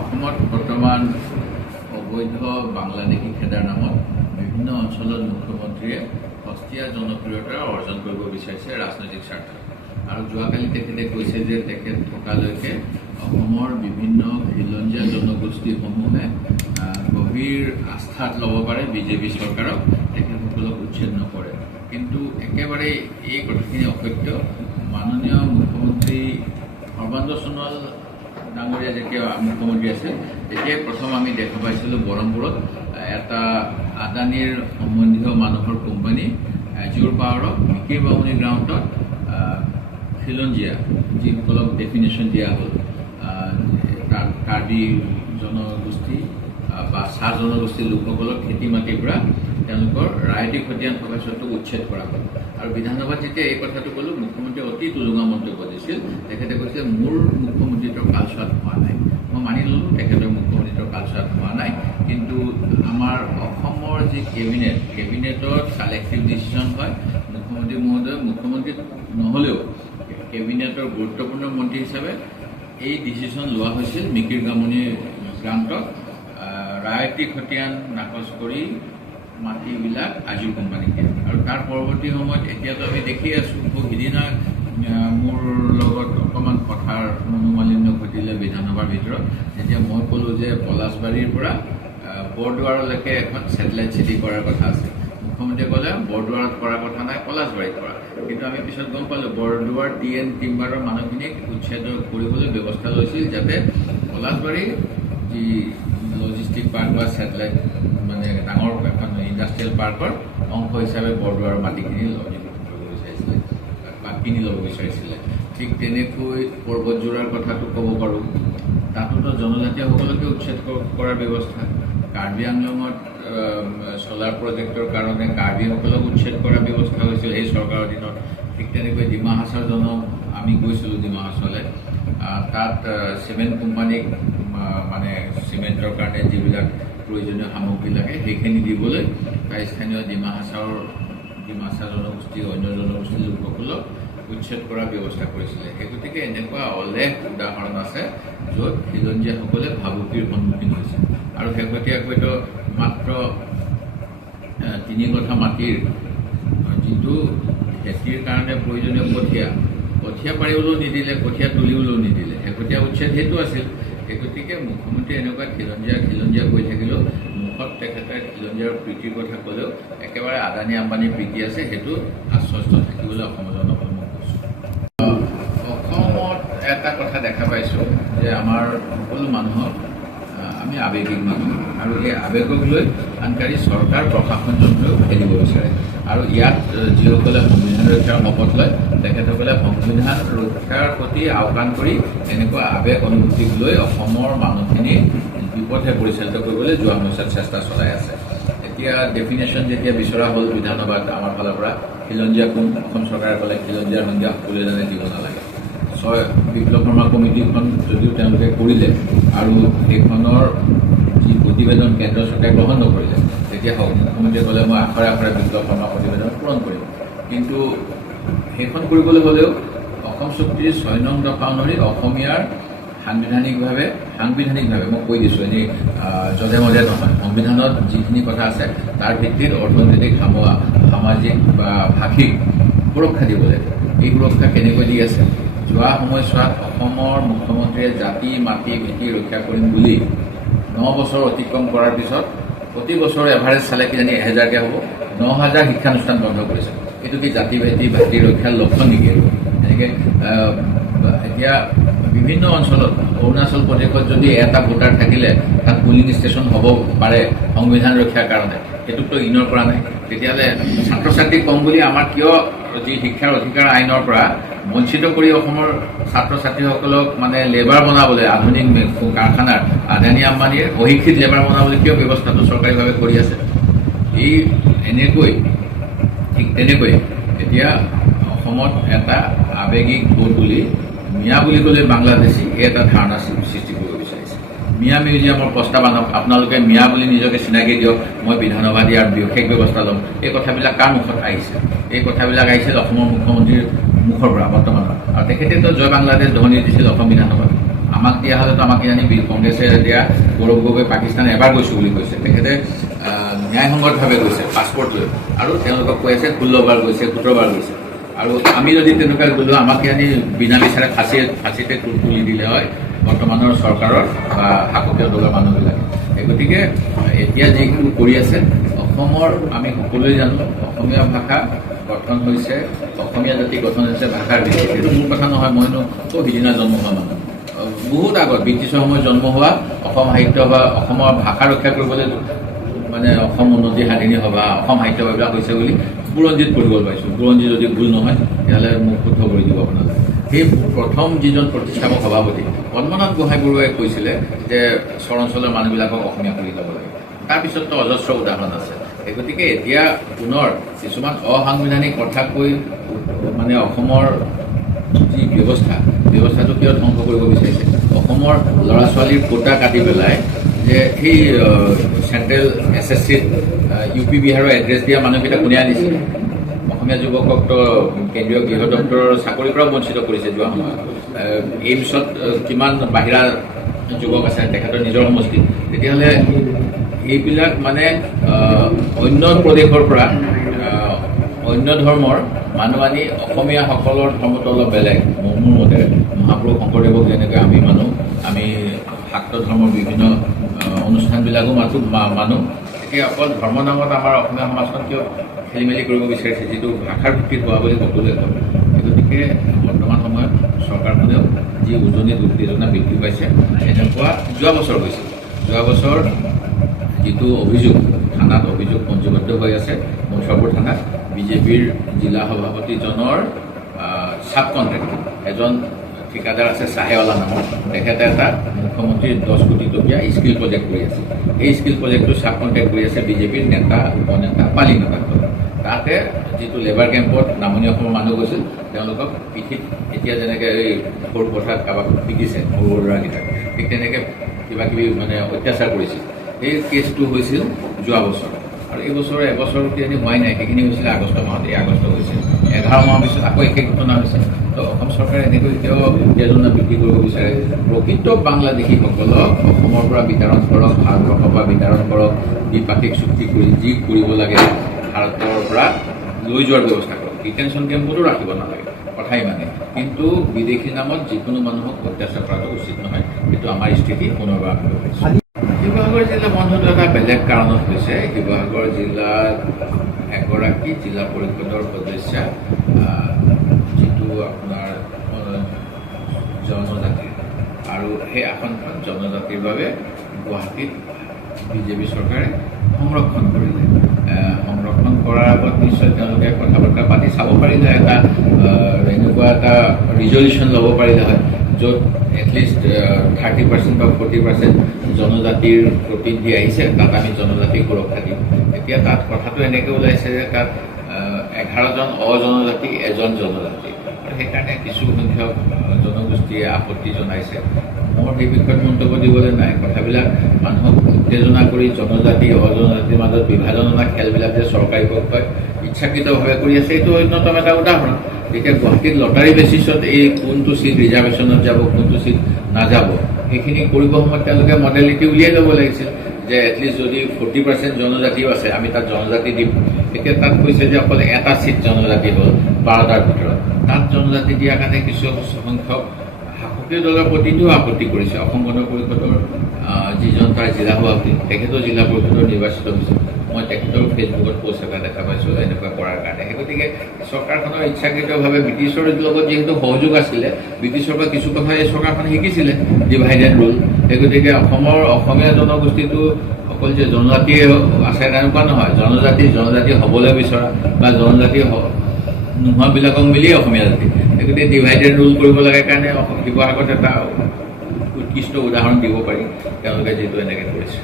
অসমত বৰ্তমান অবৈধ বাংলাদেশী খেদাৰ নামত বিভিন্ন অঞ্চলত মুখ্যমন্ত্ৰীয়ে সস্তীয়া জনপ্ৰিয়তা অৰ্জন কৰিব বিচাৰিছে ৰাজনৈতিক স্বাৰ্থত। আৰু যোৱাকালি তেখেতে কৈছে যে তেখেত থকালৈকে অসমৰ বিভিন্ন খিলঞ্জীয়া জনগোষ্ঠীসমূহে গভীৰ আস্থাত ল'ব পাৰে বিজেপি চৰকাৰক, তেখেতসকলক উচ্ছেদ নকৰে। কিন্তু একেবাৰে এই কথাখিনি অসত্য। মাননীয় মুখ্যমন্ত্ৰী সৰ্বানন্দ সোণোৱাল ডাঙৰীয়া যেতিয়া মুখ্যমন্ত্ৰী আছিল তেতিয়াই প্ৰথম আমি দেখা পাইছিলোঁ বৰহমপুৰত এটা আদানীৰ সম্বন্ধীয় মানুহৰ কোম্পানী এজিঅ'ৰ পাৱাৰক মিকিৰ বামুণী গ্ৰাউণ্ডত খিলঞ্জীয়া যিসকলক ডেফিনেশ্যন দিয়া হ'ল কাৰ্বি জনগোষ্ঠী বা চাহ জনগোষ্ঠীৰ লোকসকলক খেতি মাটিৰ পৰা তেওঁলোকৰ ৰাইজী খতিয়ান থকা স্বত্বক উচ্ছেদ কৰা হ'ল। আৰু বিধানসভাত যেতিয়া এই কথাটো ক'লোঁ, মুখ্যমন্ত্ৰীয়ে অতি তুলুঙা মন্তব্য দিছিল। তেখেতে কৈছে মোৰ মুখ্যমন্ত্ৰীত্বৰ কালছোৱাত হোৱা নাই। মই মানি ল'লোঁ তেখেতৰ মুখ্যমন্ত্ৰীত্বৰ কালছোৱাত হোৱা নাই, কিন্তু আমাৰ অসমৰ যি কেবিনেটত কালেক্টিভ ডিচিশ্যন হয়। মুখ্যমন্ত্ৰী মহোদয় মুখ্যমন্ত্ৰী নহ'লেও কেবিনেটৰ গুৰুত্বপূৰ্ণ মন্ত্ৰী হিচাপে এই ডিচিশ্যন লোৱা হৈছিল মিকিৰ বামুণী গ্ৰাউণ্ডত ৰায়তী খতিয়ান নাকচ কৰি মাটিবিলাক আজিৰ কোম্পানীক দিয়ে। আৰু তাৰ পৰৱৰ্তী সময়ত এতিয়াতো আমি দেখি আছোঁ, সিদিনা মোৰ লগত অকণমান কথাৰ মনোমালিন্য ঘটিলে বিধানসভাৰ ভিতৰত, যেতিয়া মই ক'লোঁ যে পলাশবাৰীৰ পৰা বৰদুৱাৰলৈকে এখন ছেটেলাইট চিটি কৰাৰ কথা আছে। মুখ্যমন্ত্ৰীয়ে ক'লে বৰদুৱাৰত কৰাৰ কথা নাই, পলাশবাৰীত কৰা। কিন্তু আমি পিছত গম পালোঁ বৰদুৱাৰ TN টিম্বাৰৰ মানুহখিনিক উচ্ছেদ কৰিবলৈ ব্যৱস্থা লৈছিল, যাতে পলাশবাৰীৰ যি লজিষ্টিক পাৰ্ক বা ছেটেলাইট মানে ডাঙৰ এখন ইণ্ডাষ্ট্ৰিয়েল পাৰ্কৰ অংশ হিচাপে বৰদুৱাৰৰ মাটিখিনি অধিগ্ৰহণ কৰিব বিচাৰিছিলে বা কিনি ল'ব বিচাৰিছিলে। ঠিক তেনেকৈ পৰ্বতজোৰাৰ কথাটো ক'ব পাৰোঁ। তাতোতো জনজাতীয়সকলকে উচ্ছেদ কৰাৰ ব্যৱস্থা। কাৰ্বি আংলঙত চ'লাৰ প্ৰজেক্টৰ কাৰণে কাৰ্বিসকলক উচ্ছেদ কৰাৰ ব্যৱস্থা হৈছিল এই চৰকাৰৰ দিনত। ঠিক তেনেকৈ ডিমা হাছাও আমি গৈছিলোঁ ডিমা হাছাওলৈ। তাত চিমেণ্ট কোম্পানীক মানে চিমেণ্টৰ কাৰণে যিবিলাক প্ৰয়োজনীয় সামগ্ৰী লাগে সেইখিনি দিবলৈ স্থানীয় ডিমা হাছাও জনগোষ্ঠী অন্য জনগোষ্ঠীৰ লোকসকলক উচ্ছেদ কৰাৰ ব্যৱস্থা কৰিছিলে। সেই গতিকে এনেকুৱা অলেখ উদাহৰণ আছে য'ত খিলঞ্জীয়াসকলে ভাবুকিৰ সন্মুখীন হৈছে। আৰু শেহতীয়াকৈতো মাত্ৰ 3 কঠা মাটিৰ যিটো খেতিৰ কাৰণে প্ৰয়োজনীয় কঠীয়া পাৰিবলৈও নিদিলে, কঠীয়া তুলিবলৈও নিদিলে। শেহতীয়া উচ্ছেদ সেইটো আছিল। সেই গতিকে মুখ্যমন্ত্ৰীয়ে এনেকুৱা খিলঞ্জীয়া কৈ থাকিলেও মুখত তেখেতে খিলঞ্জীয়াৰ প্ৰীতিৰ কথা ক'লেও একেবাৰে আদানী আম্বানীৰ প্ৰীতি আছে, সেইটো আশ্বস্ত থাকিবলৈ অসমৰ জনগণক মই কৈছোঁ। অসমত এটা কথা দেখা পাইছোঁ যে আমাৰ সকলো মানুহক আমি আৱেগিক মানুহ, আৰু এই আৱেগক লৈ আনকাৰী চৰকাৰ প্ৰশাসনজনেও খেলিব বিচাৰে। আৰু ইয়াত যিসকলে সংবিধান ৰক্ষাৰ শপত লয় তেখেতসকলে সংবিধান ৰক্ষাৰ প্ৰতি আওকাণ কৰি এনেকুৱা আৱেগ অনুভূতিক লৈ অসমৰ মানুহখিনি বিপথে পৰিচালিত কৰিবলৈ যোৱা সময়ছোৱাত চেষ্টা চলাই আছে। এতিয়া ডেফিনেশ্যন যেতিয়া বিচৰা হ'ল বিধানসভাত আমাৰ ফালৰ পৰা, খিলঞ্জীয়া কোন, অসম চৰকাৰে ক'লে খিলঞ্জীয়াৰ সংজ্ঞা সকলোৱে দিব নালাগে। বিপ্লৱ শৰ্মা কমিটিখন যদিও তেওঁলোকে কৰিলে আৰু সেইখনৰ যি প্ৰতিবেদন কেন্দ্ৰ চৰকাৰে গ্ৰহণ নকৰিলে, তেতিয়া মুখ্যমন্ত্ৰীয়ে ক'লে মই আখৰে আখৰে বিপ্লৱ শৰ্মা প্ৰতিবেদন পূৰণ কৰিম। কিন্তু সেইখন কৰিবলৈ হ'লেও অসম চুক্তিৰ 6 নং দফা অনুসৰি অসমীয়াৰ সাংবিধানিকভাৱে মই কৈ দিছোঁ, এনেই যধে মধে নহয়। সংবিধানত যিখিনি কথা আছে তাৰ ভিত্তিত অৰ্থনৈতিক সামাজিক বা ভাষিক সুৰক্ষা দিব লাগে। এই সুৰক্ষা কেনেকৈ দি আছে? যোৱা সময়ছোৱাত অসমৰ মুখ্যমন্ত্ৰীয়ে জাতি মাটি ভেটি ৰক্ষা কৰিম বুলি 9 বছৰ অতিক্ৰম কৰাৰ পিছত প্ৰতি বছৰ এভাৰেজ চালে কিজানি 1000কৈ হ'ব, 9000 শিক্ষানুষ্ঠান বন্ধ কৰিছে। এইটো কি জাতি ভেটি ভাটি ৰক্ষাৰ লক্ষ্য নেকি? এনেকৈ এতিয়া বিভিন্ন অঞ্চলত অৰুণাচল প্ৰদেশত যদি এটা ভোটাৰ থাকিলে তাত পুলিং ষ্টেচন হ'ব পাৰে সংবিধান ৰক্ষাৰ কাৰণে, সেইটোকতো ইগন'ৰ কৰা নাই। তেতিয়াহ'লে ছাত্ৰ ছাত্ৰীক কম বুলি আমাৰ কিয় যি শিক্ষাৰ অধিকাৰ আইনৰ পৰা বঞ্চিত কৰি অসমৰ ছাত্ৰ ছাত্ৰীসকলক মানে লেবাৰ বনাবলৈ আধুনিক কাৰখানাৰ আদানী আম্বানীৰ অশিক্ষিত লেবাৰ বনাবলৈ কিয় ব্যৱস্থাটো চৰকাৰীভাৱে কৰি আছে? ঠিক তেনেকৈ এতিয়া অসমত এটা আৱেগিক ভোট বুলি মিয়া বুলি ক'লে বাংলাদেশী এই এটা ধাৰণা সৃষ্টি কৰিব বিচাৰিছে। মিয়া মিউজিয়ামৰ প্ৰস্তাৱ আনক, আপোনালোকে মিয়া বুলি নিজকে চিনাকি দিয়ক, মই বিধানসভা দিয়াৰ বিশেষ ব্যৱস্থা ল'ম। এই কথাবিলাক কাৰ মুখত আহিছে? এই কথাবিলাক আহিছিল অসমৰ মুখ্যমন্ত্ৰীৰ মুখৰ পৰা বৰ্তমানৰ। আৰু তেখেতেতো জয় বাংলাদেশ ধ্বনি দিছিল অসম বিধানসভাত। আমাক দিয়া হ'লেতো আমাক কিজানি কংগ্ৰেছে দিয়া গৌৰৱ গগৈ পাকিস্তান এবাৰ গৈছোঁ বুলি কৈছে। তেখেতে ন্যায়সংগতভাৱে গৈছে পাছপৰ্ট লৈ, আৰু তেওঁলোকক কৈ আছে 16 বাৰ গৈছে 17 বাৰ গৈছে। আৰু আমি যদি তেনেকুৱা গ'লো আমাক কিজানি বিনা বিচাৰে ফাঁচিতে তুলি দিলে হয় বৰ্তমানৰ চৰকাৰৰ বা শাসকীয় দলৰ মানুহবিলাকে। গতিকে এতিয়া যিটো কৰি আছে অসমৰ, আমি সকলোৱে জানো অসমীয়া ভাষা গঠন হৈছে, অসমীয়া জাতি গঠন হৈছে ভাষাৰ ভিত্তিত। সেইটো মোৰ কথা নহয়, মইনো সিদিনা জন্ম হোৱা মানুহ। বহুত আগত ব্ৰিটিছৰ সময়ত জন্ম হোৱা অসম সাহিত্য বা অসমৰ ভাষা ৰক্ষা কৰিবলৈ মানে অসম উন্নতি সাধিনী সভা, অসম সাহিত্য সভাবিলাক হৈছে বুলি বুৰঞ্জীত পঢ়িব পাইছোঁ। বুৰঞ্জী যদি ভুল নহয় তেতিয়াহ'লে মোক শুদ্ধ কৰি দিব আপোনালোকে। সেই প্ৰথম যিজন প্ৰতিষ্ঠাপক সভাপতি পদ্মনাথ গোহাঁই বৰুৱাই কৈছিলে যে চৰাঞ্চলৰ মানুহবিলাকক অসমীয়া কৰি ল'ব লাগে। তাৰপিছততো অজস্ৰ উদাহৰণ আছে। গতিকে এতিয়া পুনৰ কিছুমান অসাংবিধানিক কথা কৈ মানে অসমৰ যি ব্যৱস্থাটো কিয় ধ্বংস কৰিব বিচাৰিছে। অসমৰ ল'ৰা ছোৱালীৰ কোটা কাটি পেলাই যে সেই চেণ্ট্ৰেল SSCত UP বিহাৰৰ এড্ৰেছ দিয়া মানুহকেইটা কোনে আনিছে। অসমীয়া যুৱককতো কেন্দ্ৰীয় গৃহ দপ্তৰৰ চাকৰিৰ পৰাও বঞ্চিত কৰিছে যোৱা সময়ত। এইমছত কিমান বাহিৰা যুৱক আছে তেখেতৰ নিজৰ সমষ্টিত। তেতিয়াহ'লে এইবিলাক মানে অন্য প্ৰদেশৰ পৰা অন্য ধৰ্মৰ মানুহ আনি অসমীয়াসকলৰ ধৰ্মটো অলপ বেলেগ। মোৰ মতে মহাপুৰুষ শংকৰদেৱক যেনেকৈ আমি মানো, আমি শাক্ত ধৰ্মৰ বিভিন্ন অনুষ্ঠানবিলাকো মানো। এতিয়া অকল ধৰ্ম নামত আমাৰ অসমীয়া সমাজখন কিয় খেলি মেলি কৰিব বিচাৰিছে, যিটো ভাষাৰ ভিত্তিত হোৱা বুলি সকলোৱে কয়। গতিকে বৰ্তমান সময়ত চৰকাৰখনেও যি উজনি উত্তেজনা বৃদ্ধি পাইছে, এনেকুৱা যোৱা বছৰ হৈছিল। যোৱা বছৰ যিটো অভিযোগ থানাত অভিযোগ পঞ্জীবদ্ধ হৈ আছে মুছাপুৰ থানাত, বিজেপিৰ জিলা সভাপতিজনৰ চাব কণ্ট্ৰেক্টৰ এজন ঠিকাদাৰ আছে চাহেৱালা নামৰ, তেখেতে এটা মুখ্যমন্ত্ৰীৰ 10 কোটি টকীয়া স্কিল প্ৰজেক্ট কৰি আছে। এই স্কিল প্ৰজেক্টটো চাব কণ্ট্ৰেক্ট কৰি আছে বিজেপিৰ নেতা উপনেতা পালি নেতাক। তাতে যিটো লেবাৰ কেম্পত নামনি অসমৰ মানুহ গৈছিল, তেওঁলোকক পিঠিত এতিয়া যেনেকৈ এই সৰু কথাত কাৰোবাক পিটিছে সৰু ল'ৰাকেইটাক, ঠিক তেনেকৈ কিবা কিবি মানে অত্যাচাৰ কৰিছিল। এই কেছটো হৈছিল যোৱা বছৰ, আৰু এই বছৰ এবছৰ কিজানি হোৱাই নাই। সেইখিনি হৈছিলে আগষ্ট মাহত, এই আগষ্ট হৈছিল। 11 মাহৰ পিছত আকৌ একে ঘটনা হৈছে। তো অসম চৰকাৰে এনেকৈ কিয় উত্তেজনা বৃদ্ধি কৰিব বিচাৰে। প্ৰকৃত বাংলাদেশীসকলক অসমৰ পৰা বিতৰণ কৰক, ভাৰতবৰ্ষৰ পৰা বিতৰণ কৰক, দ্বিপাক্ষিক চুক্তি কৰি যি কৰিব লাগে ভাৰতৰ পৰা লৈ যোৱাৰ ব্যৱস্থা কৰক। ডিটেনশ্যন কেম্পতো ৰাখিব নালাগে, কথাই মানে। কিন্তু বিদেশী নামত যিকোনো মানুহক অত্যাচাৰ কৰাটো উচিত নহয়। সেইটো আমাৰ স্থিতি পুনৰবাৰ আমি কৈছোঁ। শিৱসাগৰ জিলা বন্ধটো এটা বেলেগ কাৰণত হৈছে। শিৱসাগৰ জিলাত এগৰাকী জিলা পৰিষদৰ সদস্যা যিটো আপোনাৰ জনজাতিৰ, আৰু সেই আসনখন জনজাতিৰ বাবে গুৱাহাটীত বিজেপি চৰকাৰে সংৰক্ষণ কৰিলে। সংৰক্ষণ কৰাৰ আগত নিশ্চয় তেওঁলোকে কথা বাৰ্তা পাতি চাব পাৰিলে, এনেকুৱা এটা ৰিজলিউশ্যন ল'ব পাৰিলে হয় য'ত এটলিষ্ট 30% বা 40% জনজাতিৰ প্ৰতিনিধি আহিছে, তাত আমি জনজাতিক সুৰক্ষা দিম। এতিয়া তাত কথাটো এনেকৈ ওলাইছে যে তাত 11জন অজনজাতি, 1জন জনজাতি, আৰু সেইকাৰণে কিছু সংখ্যক জনগোষ্ঠীয়ে আপত্তি জনাইছে। মোৰ সেই বিষয়ত মন্তব্য দিবলৈ নাই। কথাবিলাক মানুহক উত্তেজনা কৰি জনজাতি অজনজাতিৰ মাজত বিভাজন অনা খেলবিলাক যে চৰকাৰী পক্ষই ইচ্ছাকৃতভাৱে কৰি আছে, এইটো অন্যতম এটা উদাহৰণ। এতিয়া গুৱাহাটীত লটাৰী বেচিছত এই কোনটো চিট ৰিজাৰ্ভেশ্যনত যাব, কোনটো চিট নাযাব, সেইখিনি কৰিব সময়ত তেওঁলোকে মডেলিটি উলিয়াই ল'ব লাগিছিল যে এটলিষ্ট যদি 40% জনজাতিও আছে আমি তাত জনজাতি দিম। এতিয়া তাত কৈছে যে অকল এটা চিট জনজাতি হ'ল 12টাৰ ভিতৰত। তাত জনজাতি দিয়াৰ কাৰণে কিছু সংখ্যক শাসকীয় দলৰ প্ৰতিনিধিও আপত্তি কৰিছে। অসম গণ পৰিষদৰ যিজন তাৰ জিলা সভাপতি, তেখেতৰ জিলা পৰিষদৰ নিৰ্বাচিত হৈছে। মই তেখেতৰ ফেচবুকত পোষ্ট এটা দেখা পাইছোঁ এনেকুৱা কৰাৰ কাৰণে। সেই গতিকে চৰকাৰখনৰ ইচ্ছাকৃতভাৱে ব্ৰিটিছৰ লগত যিহেতু সহযোগ আছিলে, ব্ৰিটিছৰ পৰা কিছু কথা এই চৰকাৰখনে শিকিছিলে, ডিভাইড এণ্ড ৰুল। সেই গতিকে অসমৰ অসমীয়া জনগোষ্ঠীটো অকল যে জনজাতিয়ে আছে তেনেকুৱা নহয়। জনজাতি হ'বলৈ বিচৰা বা জনজাতি নোহোৱাবিলাকক মিলি অসমীয়া জাতি। সেই গতিকে ডিভাইড এণ্ড ৰুল কৰিব লাগে কাৰণে শিৱসাগৰত এটা উৎকৃষ্ট উদাহৰণ দিব পাৰি তেওঁলোকে যিটো এনেকৈ কৰিছে।